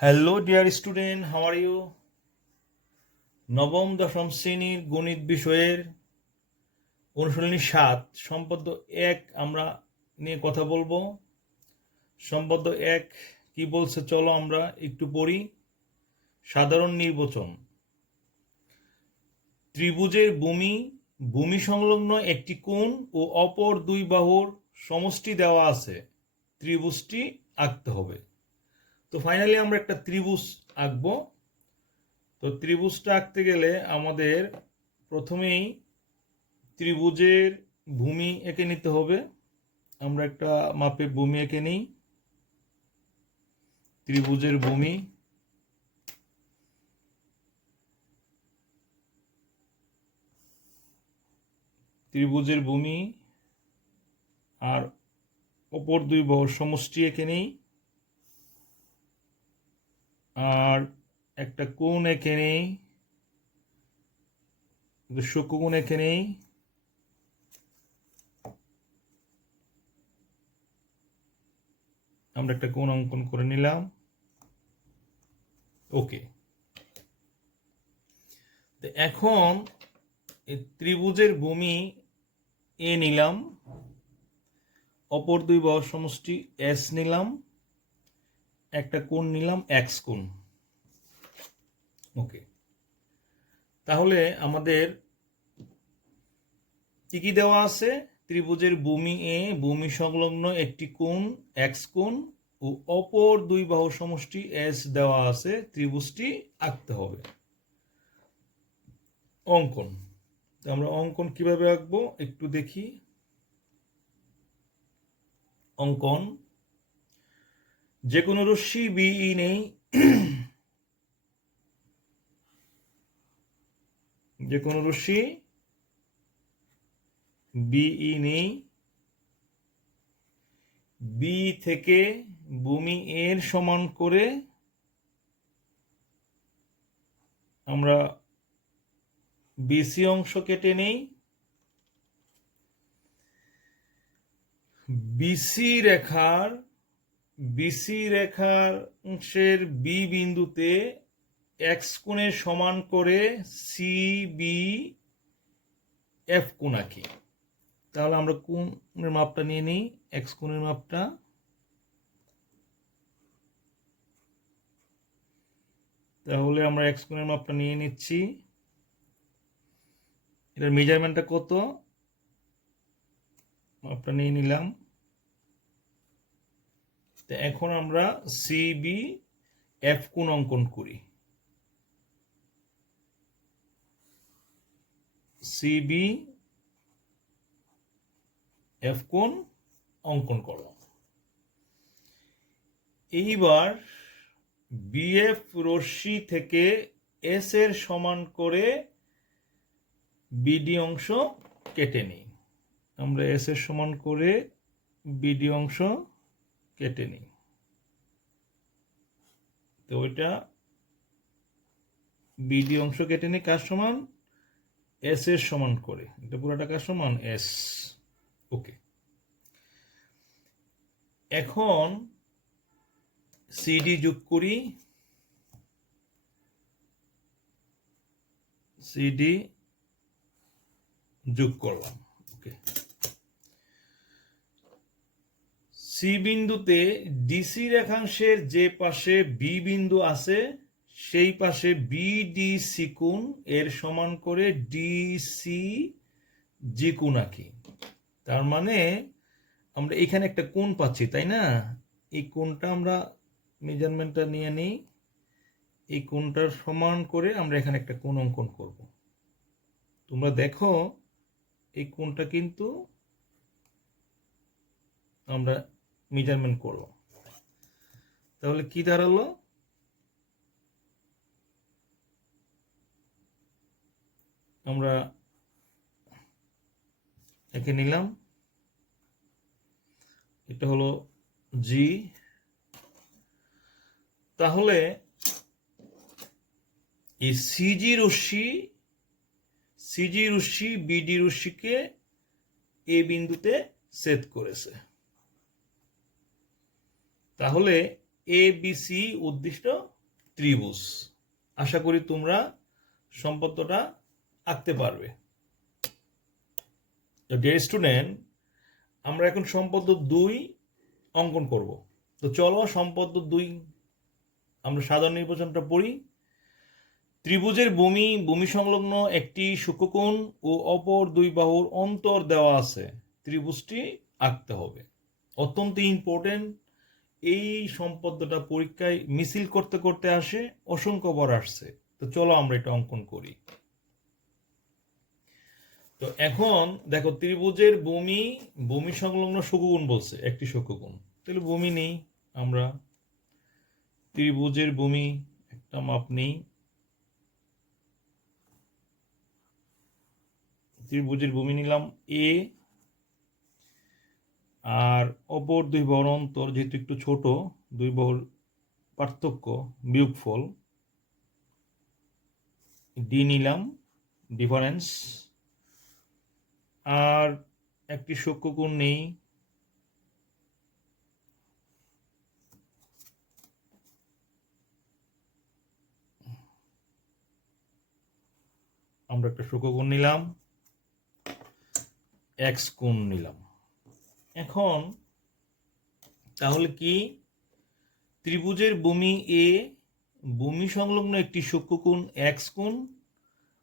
Hello dear student, how are you? নবম দশম শ্রেণীর গণিত বিষয়ের অনুশীলনী ৭ সম্পদ্য ১ আমরা নিয়ে কথা বলবো। সম্পদ্য ১ কি বলছে চলো আমরা একটু পড়ি। সাধারণ নির্বাচন। ত্রিভুজের ভূমি সংলগ্ন একটি কোণ ও অপর দুই বাহুর সমষ্টি দেওয়া আছে, ত্রিভুজটি আঁকতে হবে। তো ফাইনালি আমরা একটা ত্রিভুজ আঁকবো। তো ত্রিভুজটা আঁকতে গেলে আমাদের প্রথমেই ত্রিভুজের ভূমি এঁকে নিতে হবে। আমরা একটা মাপে ভূমি এঁকে নিই। ত্রিভুজের ভূমি, ত্রিভুজের ভূমি আর অপর দুই বাহুর সমষ্টি এঁকে নিই, আর একটা কোণ এঁকে নিই, ষটকোণ এঁকে নিই। আমরা একটা কোণ অঙ্কন করে নিলাম। ওকে, তো এখন ত্রিভুজের ভূমি এ নিলাম, অপর দুই বাহুর সমষ্টি এস নিলাম, একটা কোণ নিলাম এক্স কোণ। ওকে, তাহলে আমাদের কি কি দেওয়া আছে? ত্রিভুজের ভূমি এ, ভূমি সংলগ্ন একটি কোণ এক্স কোণ ও অপর দুই বাহুর সমষ্টি এস দেওয়া আছে, ত্রিভুজটি আঁকতে হবে। অঙ্কন। তো আমরা অঙ্কন কিভাবে আঁকবো একটু দেখি। অঙ্কন, যে কোনো রশ্মি বিই নেই, যে কোনো রশ্মি বিই নেই, বি থেকে ভূমি এর সমান করে আমরা বিসি অংশ কেটে নেই। বিসি রেখার অংশের বি বিন্দুতে এক্স কোণের সমান করে সি বি এফ কোণ আঁকি। তাহলে আমরা কোণের মাপটা নিয়ে নিই, এক্স কোণের মাপটা। তাহলে আমরা এক্স কোণের মাপটা নিয়ে নিচ্ছি। এটার মেজারমেন্টটা কত, মাপটা নিয়ে নিলাম। তো এখন আমরা সিবি এফ কোণ অঙ্কন করি। সিবি এফ কোণ অঙ্কন করলাম। এইবার বিএফ রশ্মি থেকে এস এর সমান করে বিডি অংশ কেটে নিই। আমরা এস এর সমান করে বিডি অংশ কেটে নিই। তো ওইটা বিডি অংশ কেটে নিই কার সমান? এস এর সমান করে। এটা পুরোটা কার সমান? এস। ওকে, এখন সিডি যোগ করি। সিডি যোগ করলাম। ওকে, সি বিন্দুতে ডিসি রেখাংশের যে পাশে বি বিন্দু আছে সেই পাশে বিডিসি কোণ এর সমান করে ডিসি জি কোণ আঁকি। তার মানে আমরা এখানে একটা কোণ পাচ্ছি, তাই না? এই কোণটা আমরা মেজারমেন্টটা নিয়ে নিই। এই কোণটার সমান করে আমরা এখানে একটা কোণ অঙ্কন করব। তোমরা দেখো এই কোণটা কিন্তু আমরা মেজারমেন্ট করলাম। তাহলে কি দাঁড়ালো? আমরা এঁকে নিলাম, এটা হলো জি। তাহলে এই সিজি রশ্মি বিডি রশ্মিকে এ বিন্দুতে ছেদ করেছে। তাহলে এ বি সি উদ্দিষ্ট ত্রিভুজ। আশা করি তোমরা সম্পদটা আঁকতে পারবে। তো ডিয়ার স্টুডেন্ট, আমরা এখন সম্পদ 2 অঙ্কন করব। তো চলো সম্পদ 2 আমরা সাধারণ নির্বাচনটা পড়ি। ত্রিভুজের ভূমি সংলগ্ন একটি সূক্ষ্মকোণ ও অপর 2 বাহুর অন্তর দেওয়া আছে, ত্রিভুজটি আঁকতে হবে। অত্যন্ত ইম্পর্টেন্ট। এই সম্পদটা পরীক্ষায় মিছিল করতে করতে আসে, অসংখ্যবার আসছে। তো চলো আমরা এটা অঙ্কন করি। তো এখন দেখো, ত্রিভুজের ভূমি সংলগ্ন সূক্ষ্মকোণ বলছে, একটি সূক্ষ্মকোণ। তাহলে ভূমি নেই, আমরা ত্রিভুজের ভূমি একটা মাপ নেই। ত্রিভুজের ভূমি নিলাম এ, আর অপর 2 বাহুর অন্তর যেহেতু একটু ছোট, 2 বাহুর পার্থক্য বিয়োগফল ডি নিলাম, ডিফারেন্স। আর একটি সূক্ষ্মকোণ নেই, আমরা একটা সূক্ষ্মকোণ নিলাম, এক্স কোণ নিলাম। এখন তাহলে কি, ত্রিভুজের ভূমি এ, ভূমি সংলগ্ন একটি সূক্ষ্মকোণ এক্স কোণ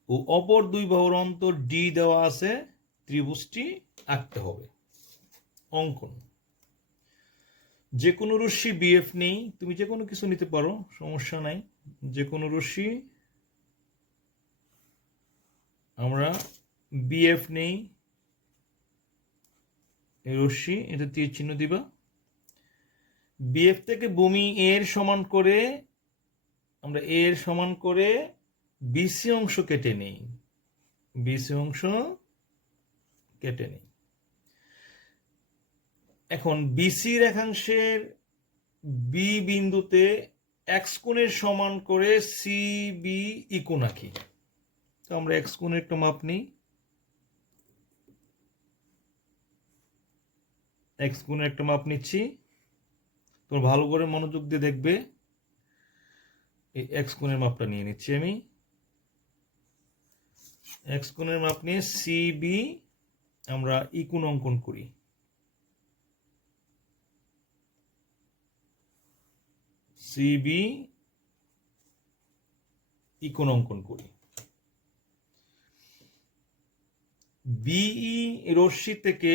ও অপর 2 বাহুর অন্তর ডি দেওয়া আছে, ত্রিভুজটি আঁকতে হবে। অঙ্কন। যে কোনো রশ্মি বিএফ নেই, তুমি যে কোনো কিছু নিতে পারো, সমস্যা নাই। যে কোনো রশ্মি, আমরা বিএফ নেই, এই রশ্মি, এটা তীর চিহ্ন দিবা। বিএফ থেকে ভূমি এর সমান করে, আমরা এর সমান করে বিসি অংশ কেটে নেই, বিসি অংশ কেটে নেই। এখন বিসি রেখাংশের বি বিন্দুতে এক্স কোণের সমান করে সি বি ই কোণ আঁকি। তো আমরা এক্স কোণের একটা মাপ নিই, এক্স কোণের একটা মাপ নিচ্ছি। তোমরা ভালো করে মনোযোগ দিয়ে দেখবে। এই এক্স কোণের মাপটা নিয়ে নিচ্ছি আমি। এক্স কোণের মাপ নিয়ে সি বি আমরা ই কোণ অঙ্কন করি। সি বি ই কোণ অঙ্কন করি। বিই রশ্মি থেকে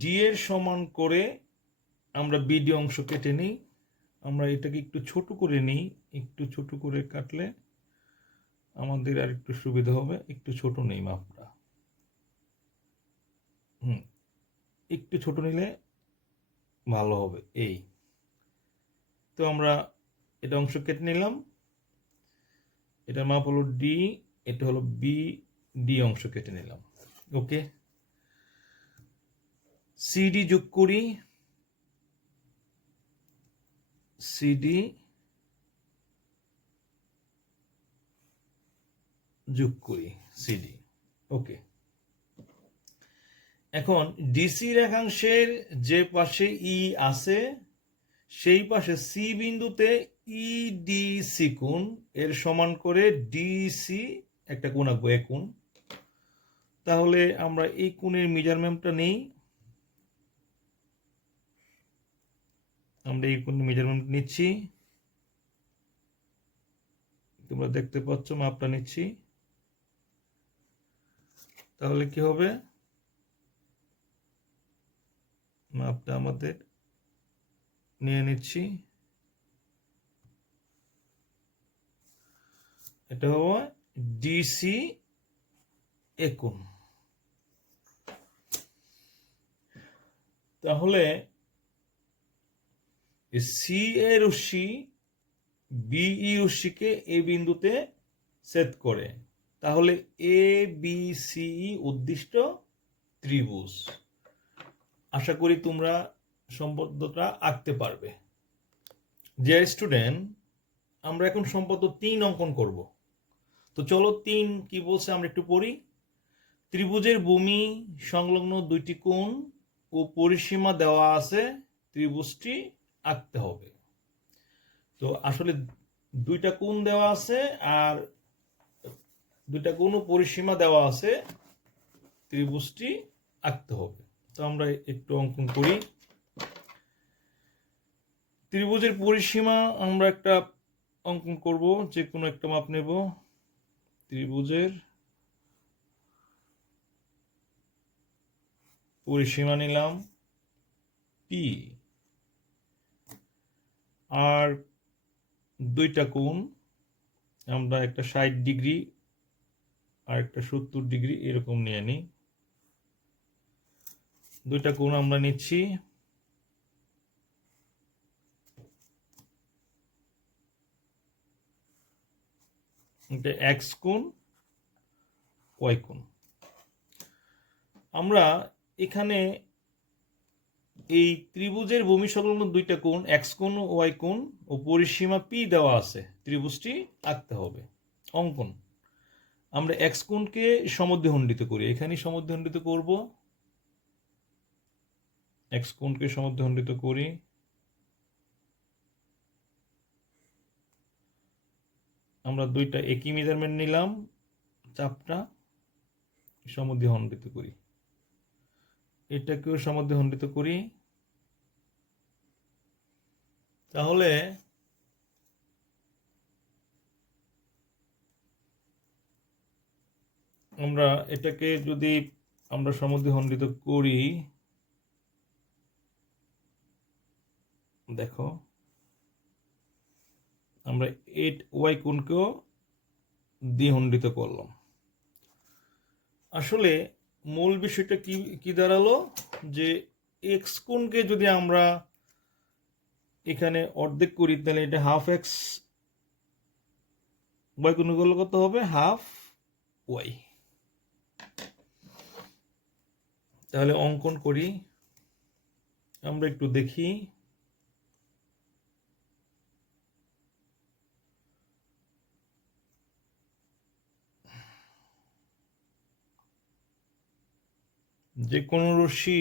ডি এর সমান করে আমরা বিডি অংশ কেটে নিই। আমরা এটাকে একটু ছোট করে নিই, একটু ছোট করে কাটলে আমাদের আর একটু সুবিধা হবে। একটু ছোট নেই মাপটা, একটু ছোট নিলে ভালো হবে। এই তো আমরা এটা অংশ কেটে নিলাম। এটার মাপ হলো ডি, এটা হলো বি, ডি অংশ কেটে নিলাম। ওকে, সিডি যোগ করি, সিডি যোগ করি, সিডি। ওকে, এখন ডিসি রেখাংশের যে পাশে ই আছে, সেই পাশে সি বিন্দুতে ইডিসি কোণ এর সমান করে ডিসি একটা কোণ আঁকবো, এ কোণ। তাহলে আমরা এই কোণের মেজারমেন্টটা নেই, আমরা এই কোণের মেজারমেন্ট নিচ্ছি। তোমরা দেখতে পাচ্ছ মাপটা নিচ্ছি। তাহলে কি হবে, মাপটা আমাদের নিয়ে নিচ্ছি। এটা হবে ডিসি এ কোণ। তাহলে সি এ রশ্মি বিই রশ্মিকে এ বিন্দুতে ছেদ করে, তাহলে এ বি সি উদ্দিষ্ট ত্রিভুজ। আশা করি তোমরা সম্পদটা আঁকতে পারবে। যে স্টুডেন্ট, আমরা এখন সম্পদ 3 অঙ্কন করব। তো চলো 3 কি বলছে আমরা একটু পড়ি। ত্রিভুজের ভূমি সংলগ্ন 2টি কোণ ও পরিসীমা দেওয়া আছে, ত্রিভুজটি আঁকতে হবে। তো আসলে দুইটা কোণ দেওয়া আছে আর দুইটা কোণ ও পরিসীমা দেওয়া আছে, ত্রিভুজটি আঁকতে হবে। তো আমরা একটু অঙ্কন করি। ত্রিভুজের পরিসীমা আমরা একটা অঙ্কন করব, যে কোনো একটা মাপ নেব। ত্রিভুজের পরিসীমা নিলাম পি, আর দুইটা কোণ আমরা একটা 60 ডিগ্রি আর একটা 70 ডিগ্রি এরকম নিয়ে নিই। দুইটা কোণ আমরা নিচ্ছি, এটা এক্স কোণ, ওয়াই কোণ। আমরা এখানে এই ত্রিভুজের ভূমি সংলগ্ন দুইটা কোণ এক্স কোণ ও ওয়াই কোণ ও পরিসীমা পি দেওয়া আছে, ত্রিভুজটি আঁকতে হবে। অঙ্কন, আমরা এক্স কোণকে সমদ্বিখণ্ডিত করি, এখানে সমদ্বিখণ্ডিত করব, এক্স কোণকে সমদ্বিখণ্ডিত করি। আমরা দুইটা একই মেজারমেন্ট নিলাম, চাপটা সমদ্বিখণ্ডিত করি, এটাকেও সমদ্বিখণ্ডিত করি। তাহলে আমরা এটাকে যদি আমরা সমদ্বিখণ্ডিত করি, দেখো আমরা 8y কোণকেও দ্বিখণ্ডিত করলাম। আসলে মূল বিষয়টা কি কি দাঁড়ালো, যে এক্স কোণকে যদি আমরা এখানে অর্ধেক করি, তাহলে এটা হাফ এক্স, ওয়াই কোণ করলে কত হবে, হাফ ওয়াই। তাহলে অঙ্কন করি, আমরা একটু দেখি। যে কোনো রশ্মি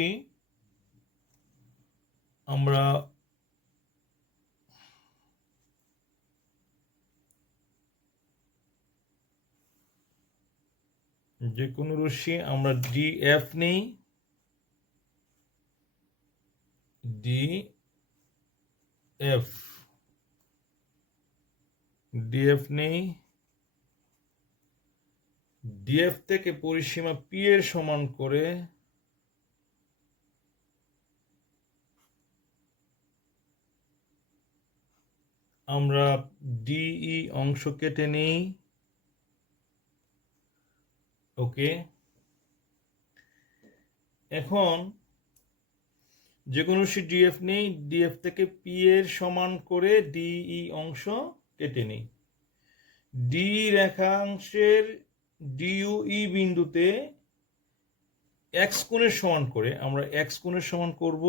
আমরা ডিএফ নেই, ডিএফ নেই, ডিএফ থেকে পরিসীমা পি এর সমান করে আমরা ডিই অংশ কেটে নেই। ওকে, এখন যে কোনো ডিএফ নেই, ডিএফ থেকে পি এর সমান করে ডিই অংশ কেটে নেই। ডি রেখাংশের ডিইউ বিন্দুতে এক্স কোণের সমান করে আমরা এক্স কোণের সমান করব,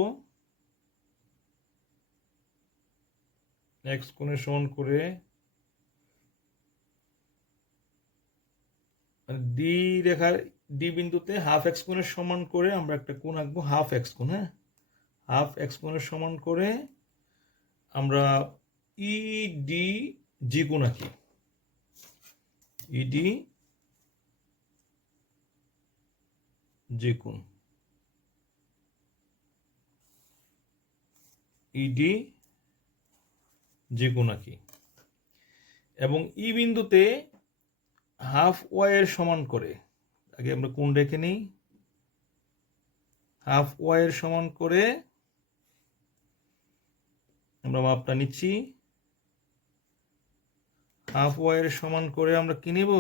এক্স কোণের সমান করে ডি রেখার ডি বিন্দুতে হাফ এক্স কোণের সমান করে আমরা একটা কোণ আঁকবো, হাফ এক্স কোণ। হ্যাঁ, হাফ এক্স কোণের সমান করে আমরা ইডি জি কোণ আঁকি, ইডি জি কোণ, ইডি জি কোণ আঁকি, এবং ই বিন্দুতে হাফ ওয়াই এর সমান করে, আগে আমরা কোণ রেখে নিই, হাফ ওয়াই এর সমান করে আমরা মাপটা নিচ্ছি। হাফ ওয়াই এর সমান করে আমরা কি নিব,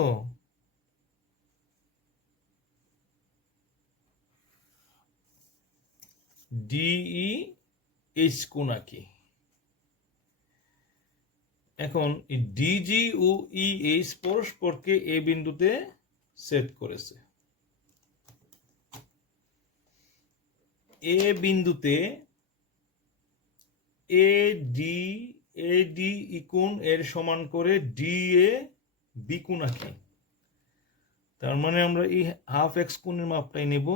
ডিই এইচ কোণ আঁকি। এখন ডিজি ও ই এইচ পরস্পরকে এ বিন্দুতে সেট করেছে, এ বিন্দুতে এডি কোণ এর সমান করে ডি এ বি কোণ আঁকি। তার মানে আমরা এই হাফ এক্স কোণের মাপটাই নেব,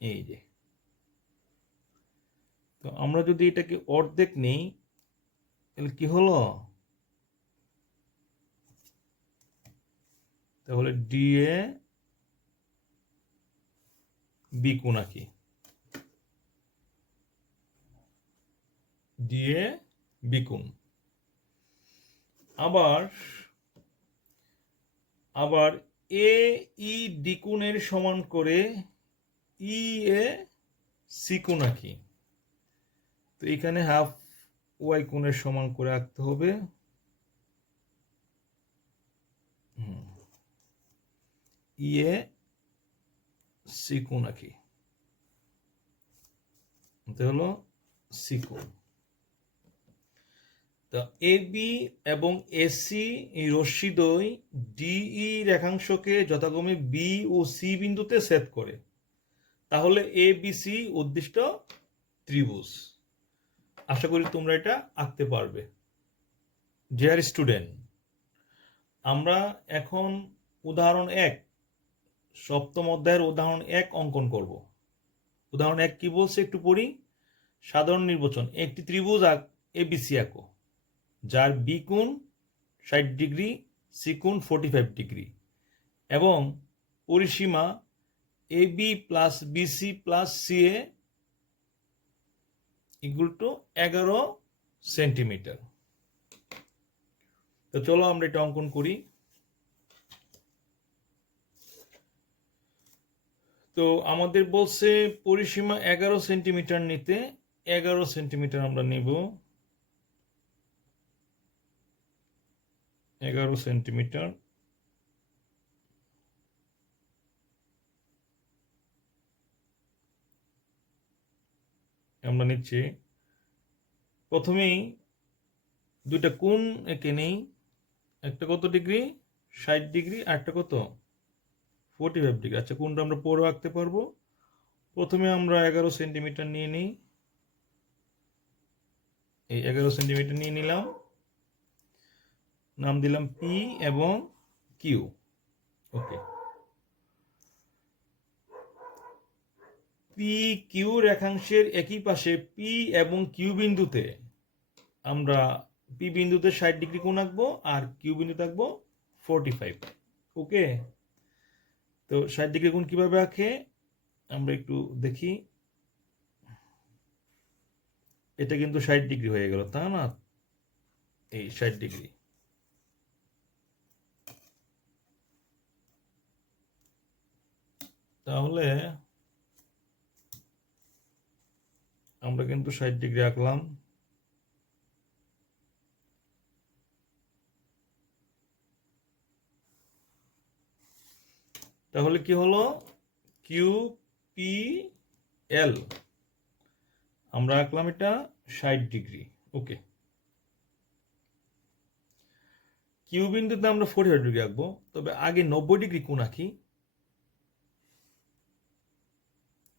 এই যে। তো আমরা যদি এটাকে অর্ধেক নেই, তাহলে কি হলো? তাহলে ডি এ বি কোণ আঁকি। ডি এ বি কোণ। আবার আবার এ ই ডি কোণের সমান করে ই এ সি কোণ আঁকি। তো এখানে হাফ ওয়াই কোণের সমান করে আঁকতে হবে। ই এ সি কোণ আঁকি। এটা হলো সি কোণ। তো এ বি এবং এসি এই রশ্মিদ্বয় ডিই রেখাংশকে যথাক্রমে বি ও সি বিন্দুতে ছেদ করে। তাহলে এ বি সি উদ্দিষ্ট ত্রিভুজ। আশা করি তোমরা এটা আঁকতে পারবে। ডিয়ার স্টুডেন্ট, আমরা এখন উদাহরণ 1 সপ্তম অধ্যায়ের উদাহরণ 1 অঙ্কন করব। উদাহরণ 1 কি বলছে একটু পড়ি। সাধারণ নির্বাচন, একটি ত্রিভুজ এবিসি আঁকো, যার বি কোণ 60 ডিগ্রি, সি কোণ 45 ডিগ্রি এবং পরিসীমা A B plus BC plus C A equal to 11 centimetre. তো চলো আমরা এটা অঙ্কন করি। তো আমাদের বলছে পরিসীমা 11 সেন্টিমিটার নিতে। 11 সেন্টিমিটার আমরা নিব। 11 সেন্টিমিটার। আমরা নিচ্ছি, প্রথমেই দুইটা কোণ এঁকে নেই। একটা কত ডিগ্রি? 60 ডিগ্রি, আর একটা কত? 45 ডিগ্রি। আচ্ছা, কোণটা আমরা পরে আঁকতে পারবো। প্রথমে আমরা 11 সেন্টিমিটার নিয়ে নিই। এই 11 সেন্টিমিটার নিয়ে নিলাম, নাম দিলাম পি এবং কিউ। ওকে। পি কিউ রেখাংশের একই পাশে পি এবং কিউ বিন্দুতে আমরা পি বিন্দুতে 60 ডিগ্রি কোণ আঁকবো আর কিউ বিন্দুতে আঁকবো 45। ওকে। তো 60 ডিগ্রি কোণ কিভাবে আঁকে আমরা একটু দেখি। এটা কিন্তু 60 ডিগ্রি হয়ে গেল, তা না? এই 60 ডিগ্রি। তাহলে আমরা কিন্তু 60 ডিগ্রি আঁকলাম। তাহলে কি হলো? কিউ পি এল আমরা আঁকলাম এটা 60 ডিগ্রি। ওকে। কিউ বিন্দুতে আমরা 45 ডিগ্রি আঁকবো, তবে আগে 90 ডিগ্রি কোণ আঁকি।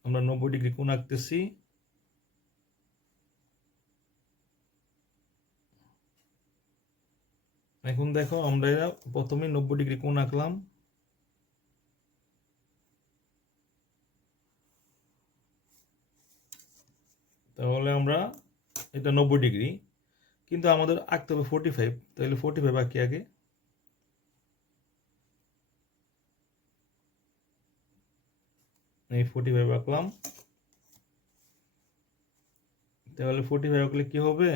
আমরা 90 ডিগ্রি কোণ আঁকতেছি। এখন দেখো, আমরা প্রথমে 90 ডিগ্রি কোণ আঁকলাম। তাহলে আমরা এটা 90 ডিগ্রি, কিন্তু আমাদের আঁকতে হবে 45। তাহলে 45 আঁকি আগে। এই 45 আঁকলাম। তাহলে 45 আঁকলে কি হবে?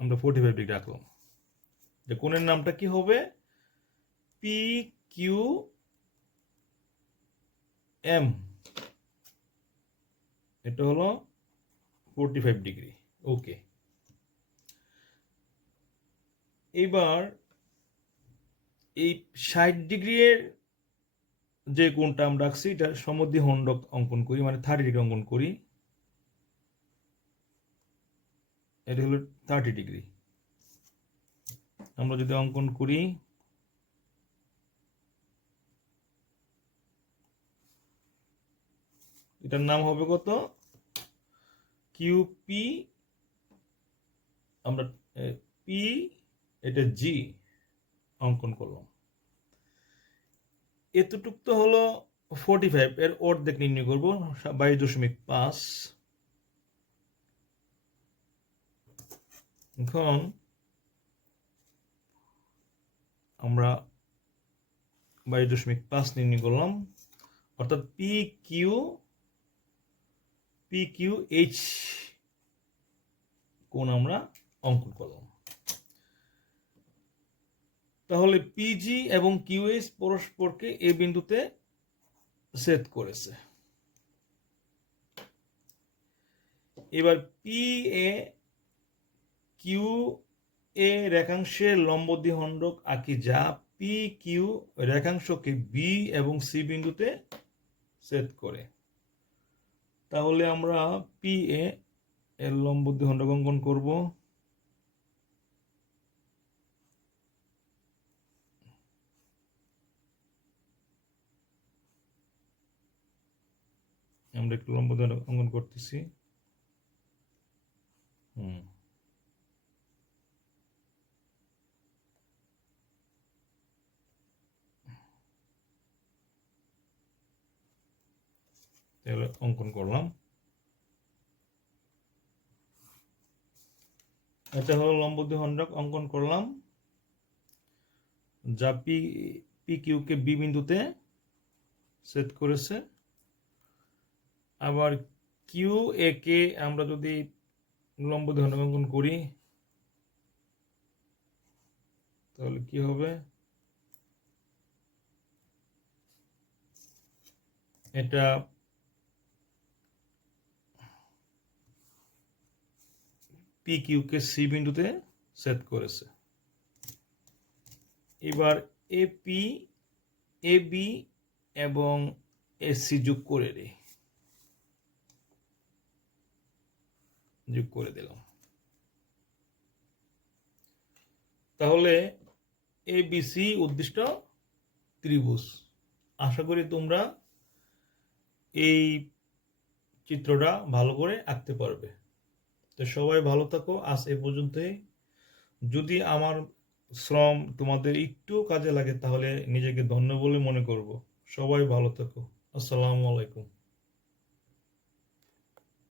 আমরা 45 ডিগ্রি আঁকলাম। যে কোণের নামটা কি হবে? P Q M. এটা হলো 45 ডিগ্রি। ওকে। এবার এই 60 ডিগ্রির যে কোণটা আমরা রাখছি এটা সমদ্বিখণ্ডক অঙ্কন করি, মানে 30 ডিগ্রি অঙ্কন করি। এটা হলো 30 ডিগ্রি। আমরা যদি অঙ্কন করি, এটার নাম হবে কত? কিউপি। আমরা পি, এটা জি অঙ্কন করলাম। এতটুক তো হলো 45, এর অর্ধেক নির্ণয় করবো 22.5। এখন আমরা 22.5 নির্ণয় করলাম, অর্থাৎ PQH কোণ আমরা অঙ্কন করলাম। তাহলে পিজি এবং কিউএস পরস্পরকে এ বিন্দুতে ছেদ করেছে। এবার পি এ কিউ এ রেখাংশের লম্ব দ্বিখণ্ডক আঁকি, যা পি কিউ রেখাংশকে বি এবং সি বিন্দুতে ছেদ করে। তাহলে আমরা পি এর লম্ব দ্বিখণ্ডক অঙ্কন করব। আমরা একটু লম্ব দ্বিখণ্ডক অঙ্কন করতেছি। তাহলে অঙ্কন করলাম। এটা হলো লম্ব দ্বিখণ্ডক অঙ্কন করলাম, যা পি কিউকে বি বিন্দুতে ছেদ করেছে। আবার কিউ এ কে আমরা যদি লম্ব দ্বিখণ্ডক অঙ্কন করি তাহলে কি হবে, এটা পি কিউকে সি বিন্দুতে ছেদ করেছে। এবার এপি এ বি এবং এসি যোগ করে দিলাম। তাহলে এবিসি উদ্দিষ্ট ত্রিভুজ। আশা করি তোমরা এই চিত্রটা ভালো করে আঁকতে পারবে। তো সবাই ভালো থাকো, আজ এ পর্যন্তই। যদি আমার শ্রম তোমাদের একটু কাজে লাগে তাহলে নিজেকে ধন্য বলে মনে করব। সবাই ভালো থাকো। আসসালামু আলাইকুম।